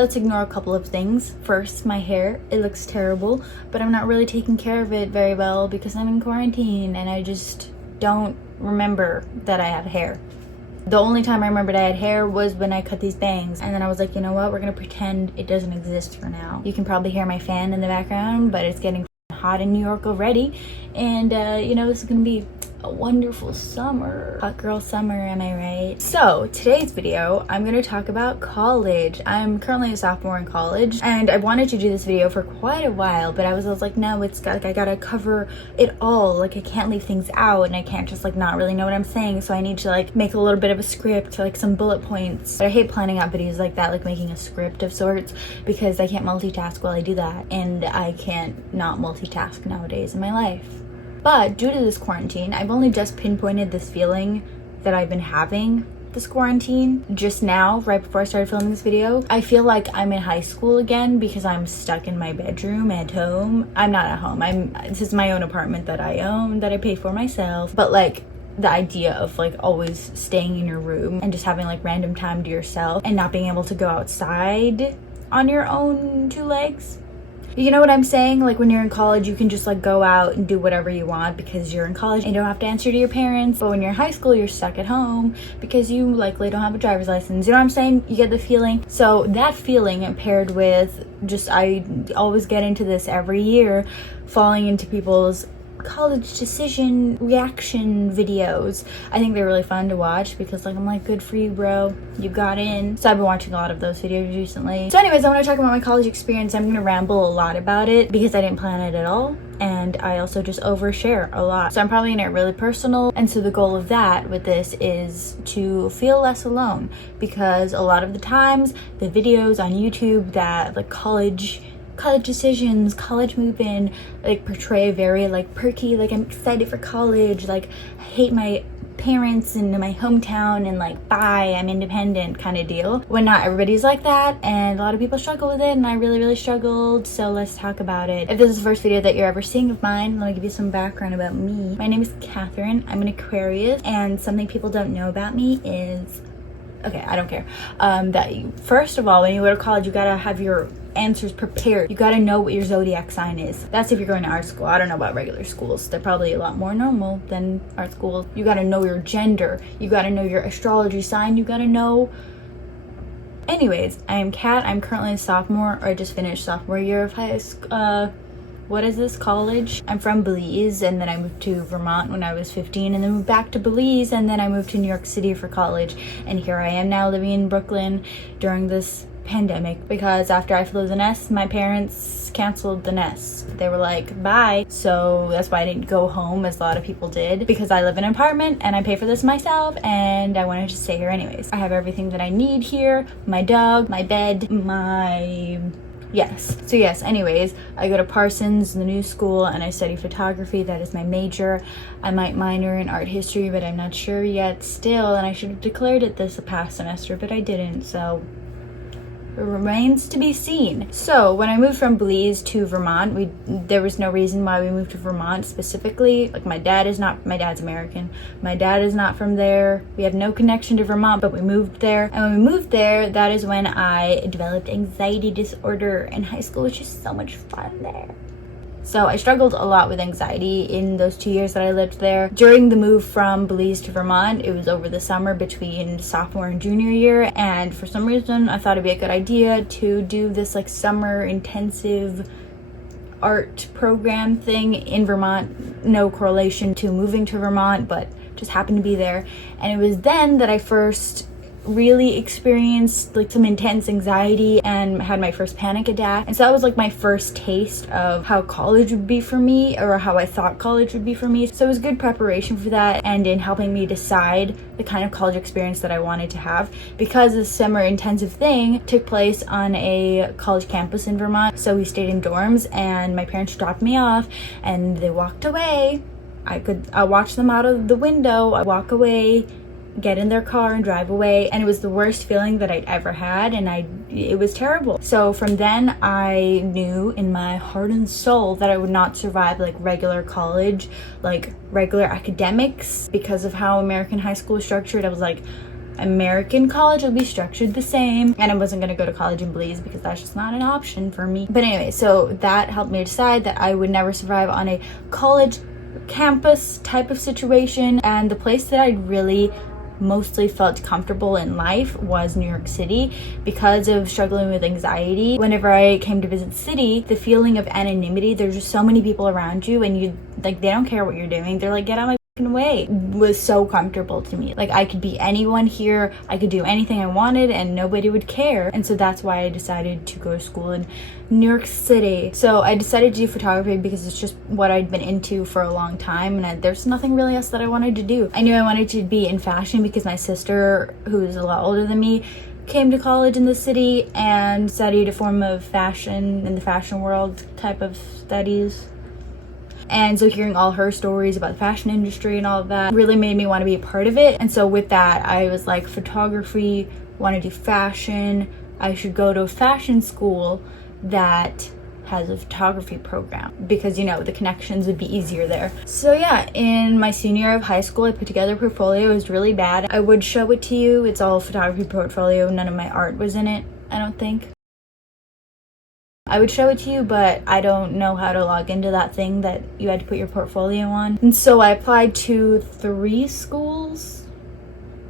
let's ignore a couple of things. First, my hair. It looks terrible, but I'm not really taking care of it very well because I'm in quarantine and I just don't remember that I have hair. The only time I remembered I had hair was when I cut these bangs, and then I was like, you know what, we're gonna pretend it doesn't exist for now. You can probably hear my fan in the background, but it's getting hot in New York already, and you know, this is gonna be a wonderful summer. Hot girl summer, am I right? So today's video, I'm gonna talk about college. I'm currently a sophomore in college, and I wanted to do this video for quite a while, but I was like, no, it's like I gotta cover it all. Like I can't leave things out, and I can't just like not really know what I'm saying, so I need to like make a little bit of a script, like some bullet points. But I hate planning out videos like that, like making a script of sorts, because I can't multitask while I do that, and I can't not multitask nowadays in my life. But due to this quarantine, I've only just pinpointed this feeling that I've been having this quarantine just now, right before I started filming this video. I feel like I'm in high school again because I'm stuck in my bedroom at home. I'm not at home. This is my own apartment that I own, that I pay for myself. But like the idea of like always staying in your room and just having like random time to yourself and not being able to go outside on your own two legs. You know what I'm saying? Like when you're in college, you can just like go out and do whatever you want because you're in college and you don't have to answer to your parents. But when you're in high school, you're stuck at home because you likely don't have a driver's license. You know what I'm saying? You get the feeling. So that feeling paired with just, I always get into this every year, falling into people's college decision reaction videos. I think they're really fun to watch because like I'm like, good for you, bro, you got in. So I've been watching a lot of those videos recently. So anyways, I want to talk about my college experience. I'm gonna ramble a lot about it because I didn't plan it at all, and I also just overshare a lot, so I'm probably gonna get really personal. And so the goal of that with this is to feel less alone, because a lot of the times the videos on YouTube that like college decisions, college movement, like portray very like perky, like I'm excited for college, like I hate my parents and my hometown and like bye, I'm independent kind of deal, when not everybody's like that, and a lot of people struggle with it, and I really struggled. So let's talk about it. If this is the first video that you're ever seeing of mine, let me give you some background about me. My name is Catherine. I'm an Aquarius, and something people don't know about me is, okay, I don't care, that first of all, when you go to college, you gotta have your answers prepared. You gotta know what your zodiac sign is. That's if you're going to art school. I don't know about regular schools. They're probably a lot more normal than art schools. You gotta know your gender. You gotta know your astrology sign. You gotta know. Anyways, I am Kat. I'm currently a sophomore, or I just finished sophomore year of high school. What is this, college? I'm from Belize, and then I moved to Vermont when I was 15, and then moved back to Belize, and then I moved to New York City for college, and here I am now living in Brooklyn during this pandemic, because after I flew the nest, my parents canceled the nest. They were like, bye. So that's why I didn't go home as a lot of people did, because I live in an apartment and I pay for this myself, and I wanted to stay here anyways. I have everything that I need here, my dog, my bed, my... Yes. So yes, anyways, I go to Parsons, the new school, and I study photography. That is my major. I might minor in art history, but I'm not sure yet still, and I should have declared it this past semester, but I didn't, so it remains to be seen. So when I moved from Belize to Vermont, there was no reason why we moved to Vermont specifically. Like my dad's American. My dad is not from there. We have no connection to Vermont, but we moved there. And when we moved there, that is when I developed anxiety disorder in high school, which is so much fun there. So I struggled a lot with anxiety in those 2 years that I lived there. During the move from Belize to Vermont, it was over the summer between sophomore and junior year, and for some reason I thought it'd be a good idea to do this like summer intensive art program thing in Vermont. No correlation to moving to Vermont, but just happened to be there. And it was then that I first really experienced like some intense anxiety and had my first panic attack. And so that was like my first taste of how college would be for me, or how I thought college would be for me. So it was good preparation for that, and in helping me decide the kind of college experience that I wanted to have, because this summer intensive thing took place on a college campus in Vermont. So we stayed in dorms, and my parents dropped me off and they walked away. I watched them out of the window. I walk away, get in their car and drive away, and it was the worst feeling that I'd ever had, and it was terrible. So from then I knew in my heart and soul that I would not survive like regular college, like regular academics, because of how American high school is structured. I was like, American college will be structured the same, and I wasn't going to go to college in Belize because that's just not an option for me. But anyway, so that helped me decide that I would never survive on a college campus type of situation, and the place that I really mostly felt comfortable in life was New York City because of struggling with anxiety. Whenever I came to visit the city, the feeling of anonymity, there's just so many people around you, and you like, they don't care what you're doing. They're like, get out of my way, was so comfortable to me. Like, I could be anyone here, I could do anything I wanted and nobody would care. And so that's why I decided to go to school in New York City. So I decided to do photography because it's just what I'd been into for a long time, and there's nothing really else that I wanted to do. I knew I wanted to be in fashion because my sister, who's a lot older than me, came to college in the city and studied a form of fashion in the fashion world type of studies. And so hearing all her stories about the fashion industry and all of that really made me want to be a part of it. And so with that, I was like, photography, want to do fashion, I should go to a fashion school that has a photography program because, you know, the connections would be easier there. So yeah, in my senior year of high school, I put together a portfolio. It was really bad. I would show it to you. It's all photography portfolio. None of my art was in it, I don't think. I would show it to you, but I don't know how to log into that thing that you had to put your portfolio on. And so I applied to 3 schools.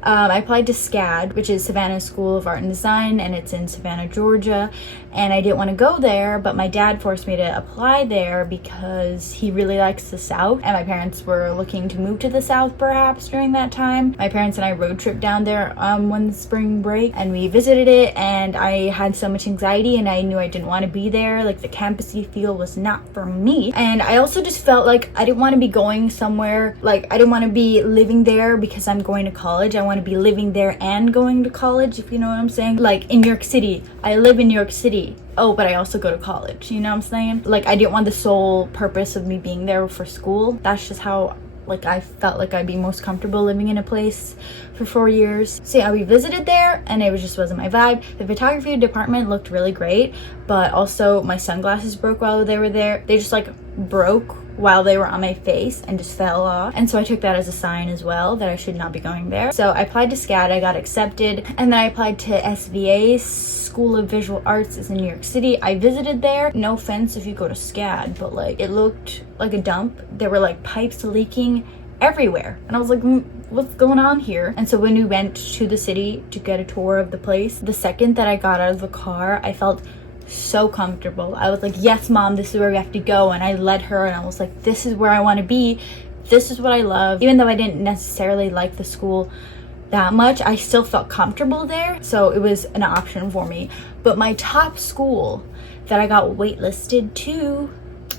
I applied to SCAD, which is Savannah School of Art and Design, and it's in Savannah, Georgia. And I didn't want to go there, but my dad forced me to apply there because he really likes the South, and my parents were looking to move to the South perhaps during that time. My parents and I road tripped down there one spring break, and we visited it, and I had so much anxiety, and I knew I didn't want to be there. Like, the campusy feel was not for me. And I also just felt like I didn't want to be going somewhere, like I didn't want to be living there because I'm going to college. I want to be living there and going to college, if you know what I'm saying. Like, in New York City, I live in New York City. Oh, but I also go to college, you know what I'm saying? Like, I didn't want the sole purpose of me being there for school. That's just how, like, I felt like I'd be most comfortable living in a place for 4 years. So yeah, we visited there, and it just wasn't my vibe. The photography department looked really great, but also my sunglasses broke while they were there. They just like broke while they were on my face and just fell off. And so I took that as a sign as well that I should not be going there. So I applied to SCAD, I got accepted, and then I applied to SVA, School of Visual Arts, is in New York City. I visited there. No offense if you go to SCAD, but like, it looked like a dump. There were like pipes leaking everywhere, and I was like, what's going on here? And so when we went to the city to get a tour of the place, the second that I got out of the car, I felt so comfortable. I was like, yes mom, this is where we have to go. And I led her, and I was like, this is where I want to be, this is what I love. Even though I didn't necessarily like the school that much, I still felt comfortable there, so it was an option for me. But my top school that I got waitlisted to,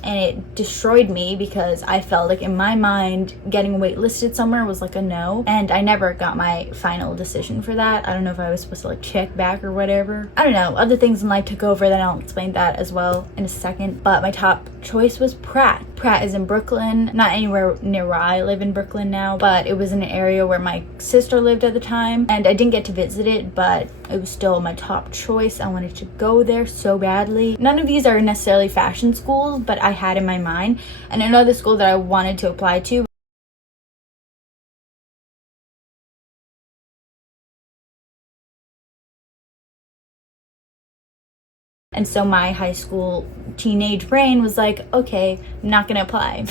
and it destroyed me because I felt like in my mind getting waitlisted somewhere was like a no, and I never got my final decision for that. I don't know if I was supposed to like check back or whatever. I don't know, other things in life took over, then I'll explain that as well in a second. But my top choice was Pratt. Pratt is in Brooklyn, not anywhere near where I live in Brooklyn now, but it was in an area where my sister lived at the time, and I didn't get to visit it, but it was still my top choice. I wanted to go there so badly. None of these are necessarily fashion schools, but I had in my mind. And another school that I wanted to apply to and so my high school teenage brain was like, okay, I'm not gonna apply.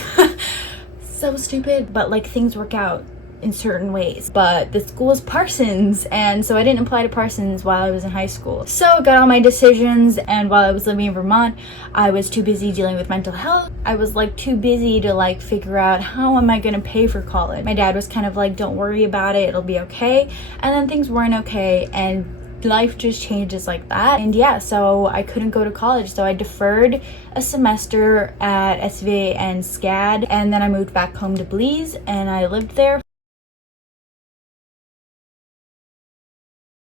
So stupid, but like, things work out in certain ways. But the school is Parsons, and so I didn't apply to Parsons while I was in high school. So I got all my decisions, and while I was living in Vermont, I was too busy dealing with mental health. I was like too busy to like figure out how am I gonna pay for college. My dad was kind of like, don't worry about it, it'll be okay. And then things weren't okay, and life just changes like that. And yeah, so I couldn't go to college, so I deferred a semester at SVA and SCAD, and then I moved back home to Belize, and I lived there.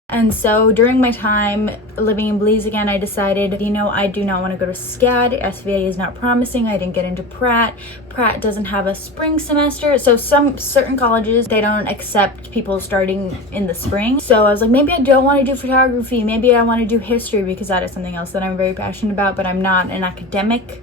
And so during my time living in Belize again, I decided, you know, I do not want to go to SCAD. SVA is not promising. I didn't get into Pratt. Pratt doesn't have a spring semester. So some certain colleges, they don't accept people starting in the spring. So I was like, maybe I don't want to do photography. Maybe I want to do history, because that is something else that I'm very passionate about, but I'm not an academic.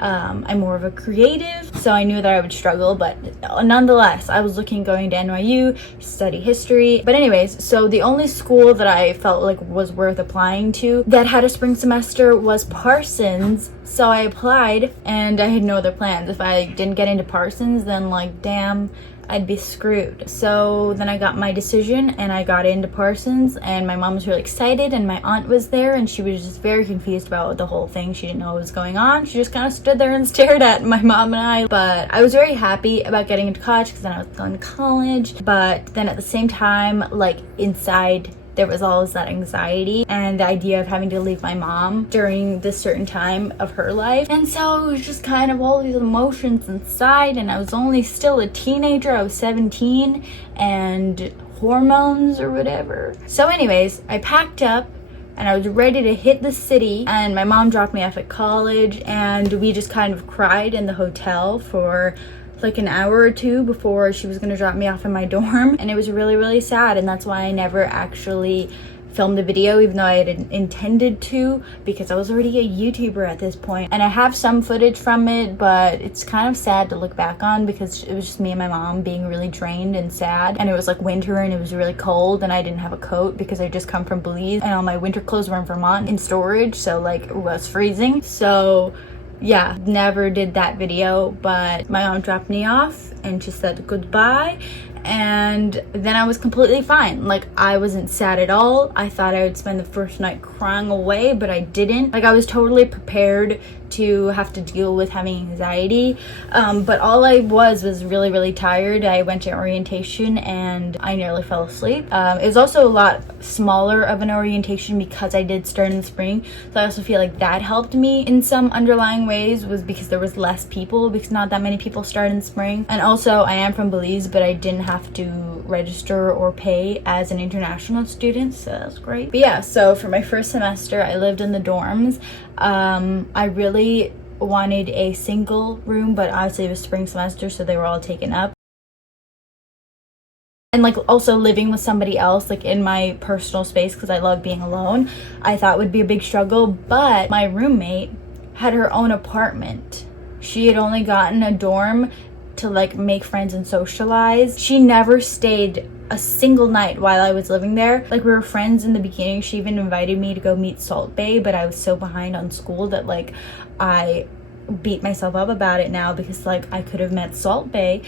I'm more of a creative, so I knew that I would struggle, but nonetheless, I was looking going to NYU, study history. But anyways, so the only school that I felt like was worth applying to that had a spring semester was Parsons. So I applied, and I had no other plans. If I didn't get into Parsons, then like, damn, I'd be screwed. So then I got my decision and I got into Parsons, and my mom was really excited, and my aunt was there, and she was just very confused about the whole thing. She didn't know what was going on. She just kind of stood there and stared at my mom and I. But I was very happy about getting into college because then I was going to college. But then at the same time, like inside, there was always that anxiety and the idea of having to leave my mom during this certain time of her life. And so it was just kind of all these emotions inside, and I was only still a teenager. I was 17, and hormones or whatever. So anyways, I packed up and I was ready to hit the city, and my mom dropped me off at college, and we just kind of cried in the hotel for like an hour or two before she was gonna drop me off in my dorm. And it was really, really sad, and that's why I never actually filmed a video, even though I had intended to, because I was already a YouTuber at this point. And I have some footage from it, but it's kind of sad to look back on because it was just me and my mom being really drained and sad. And it was like winter and it was really cold, and I didn't have a coat because I just come from Belize, and all my winter clothes were in Vermont in storage, so like it was freezing. So yeah, never did that video. But my mom dropped me off and she said goodbye, and then I was completely fine. Like, I wasn't sad at all. I thought I would spend the first night crying away, but I didn't. Like, I was totally prepared to have to deal with having anxiety, but all I was really, really tired. I went to orientation and I nearly fell asleep. It was also a lot smaller of an orientation because I did start in the spring, so I also feel like that helped me in some underlying ways, was because there was less people, because not that many people start in spring. And also, I am from Belize, but I didn't have to register or pay as an international student, so that's great. But yeah, so for my first semester, I lived in the dorms. I really wanted a single room, but obviously it was spring semester, so they were all taken up. And like also living with somebody else, like in my personal space, because I love being alone, I thought would be a big struggle. But my roommate had her own apartment. She had only gotten a dorm to like make friends and socialize. She never stayed a single night while I was living there. Like, we were friends in the beginning. She even invited me to go meet Salt Bae, but I was so behind on school that like I beat myself up about it now, because like I could have met Salt Bae.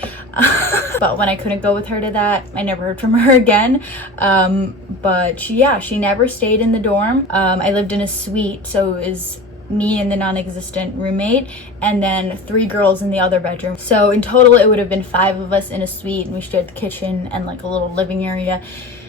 But when I couldn't go with her to that, I never heard from her again. But she never stayed in the dorm. I lived in a suite, so it was me and the non-existent roommate, and then 3 girls in the other bedroom. So in total it would have been 5 of us in a suite, and we shared the kitchen and like a little living area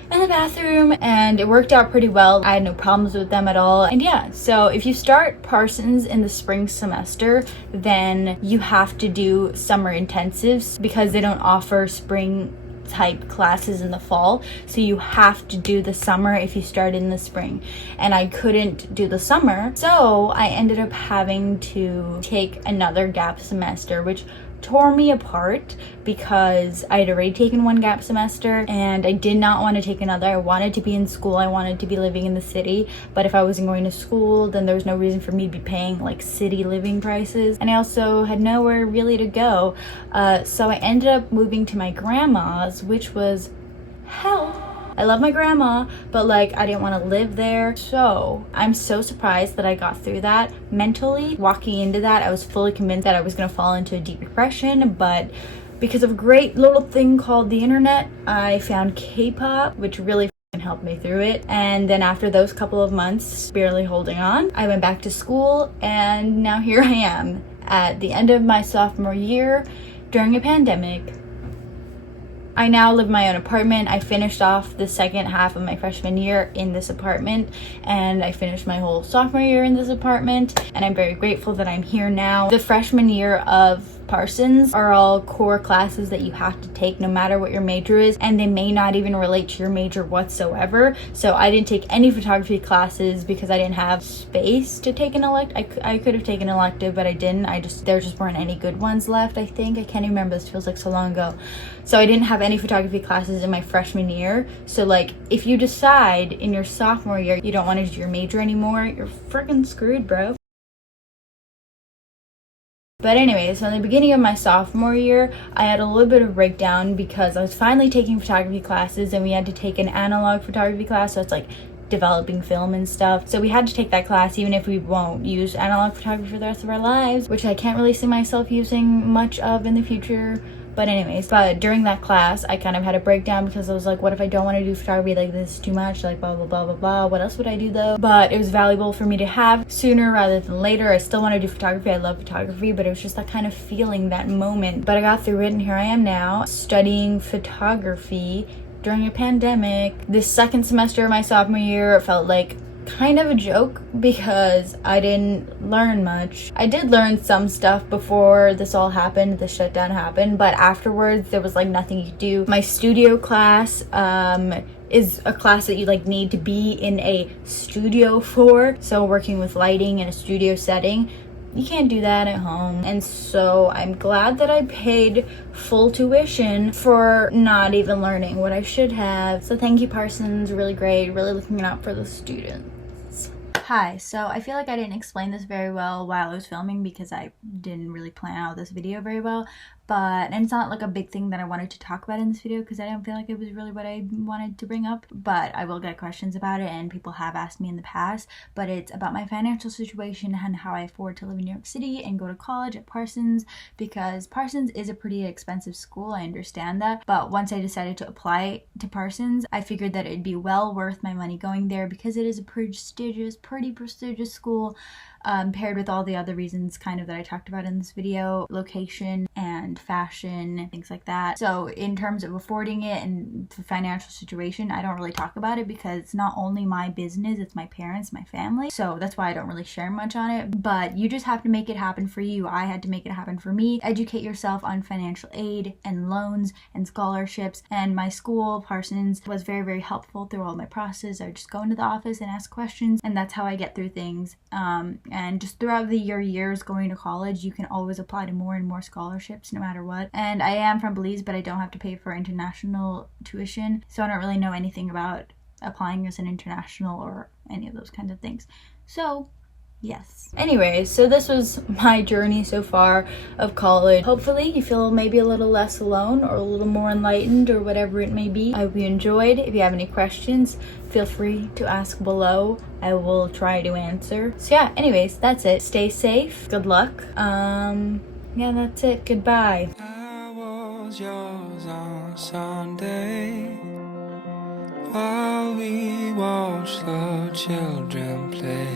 and the bathroom, and it worked out pretty well. I had no problems with them at all. And yeah, so if you start Parsons in the spring semester, then you have to do summer intensives because they don't offer spring type classes in the fall, so you have to do the summer if you start in the spring. And I couldn't do the summer, so I ended up having to take another gap semester, which tore me apart because I had already taken 1 gap semester and I did not want to take another. I wanted to be in school, I wanted to be living in the city, but if I wasn't going to school, then there was no reason for me to be paying like city living prices, and I also had nowhere really to go. So I ended up moving to my grandma's, which was hell. I love my grandma, but like I didn't want to live there. So I'm so surprised that I got through that mentally. Walking into that, I was fully convinced that I was going to fall into a deep depression, but because of a great little thing called the internet, I found K-pop, which really helped me through it. And then after those couple of months barely holding on, I went back to school, and now here I am at the end of my sophomore year during a pandemic. I now live in my own apartment. I finished off the second half of my freshman year in this apartment, and I finished my whole sophomore year in this apartment, and I'm very grateful that I'm here now. The freshman year of Parsons are all core classes that you have to take no matter what your major is, and they may not even relate to your major whatsoever. So I didn't take any photography classes because I didn't have space to take an elective. I could have taken an elective, but I didn't. There just weren't any good ones left, I think. I can't even remember, this feels like so long ago. So I didn't have any photography classes in my freshman year. So like, if you decide in your sophomore year you don't want to do your major anymore, you're freaking screwed, bro. But anyway, so in the beginning of my sophomore year, I had a little bit of breakdown because I was finally taking photography classes, and we had to take an analog photography class, so it's like developing film and stuff. So we had to take that class even if we won't use analog photography for the rest of our lives, which I can't really see myself using much of in the future. But anyways, but during that class, I kind of had a breakdown because I was like, what if I don't want to do photography? Like, this is too much, like blah, blah, blah, blah, blah. What else would I do though? But it was valuable for me to have sooner rather than later. I still want to do photography. I love photography, but it was just that kind of feeling, that moment. But I got through it, and here I am now studying photography during a pandemic. This second semester of my sophomore year felt like kind of a joke because I didn't learn much. I did learn some stuff before this all happened, the shutdown happened, but afterwards there was like nothing you could do. My studio class is a class that you like need to be in a studio for, so working with lighting in a studio setting. You can't do that at home. And so I'm glad that I paid full tuition for not even learning what I should have. So thank you, Parsons. Really great. Really looking out for the students. Hi, so I feel like I didn't explain this very well while I was filming because I didn't really plan out this video very well. And it's not like a big thing that I wanted to talk about in this video because I don't feel like it was really what I wanted to bring up, but I will get questions about it, and people have asked me in the past. But it's about my financial situation and how I afford to live in New York City and go to college at Parsons, because Parsons is a pretty expensive school. I understand that, but once I decided to apply to Parsons, I figured that it'd be well worth my money going there because it is a pretty prestigious school, paired with all the other reasons kind of that I talked about in this video, location and fashion, things like that. So in terms of affording it and the financial situation, I don't really talk about it because it's not only my business, it's my parents, my family. So that's why I don't really share much on it, but you just have to make it happen for you. I had to make it happen for me. Educate yourself on financial aid and loans and scholarships, and my school, Parsons, was very, very helpful through all my process. I would just go into the office and ask questions, and that's how I get through things. And just throughout your years going to college, you can always apply to more and more scholarships no matter what. And I am from Belize, but I don't have to pay for international tuition, so I don't really know anything about applying as an international or any of those kinds of things. So yes. Anyways, so this was my journey so far of college. Hopefully you feel maybe a little less alone or a little more enlightened or whatever it may be. I hope you enjoyed. If you have any questions, feel free to ask below. I will try to answer. So yeah, anyways, that's it. Stay safe. Good luck. Yeah, that's it. Goodbye. I was yours on Sunday while we watched the children play.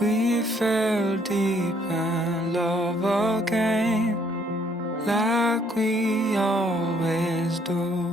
We fell deep in love again, like we always do.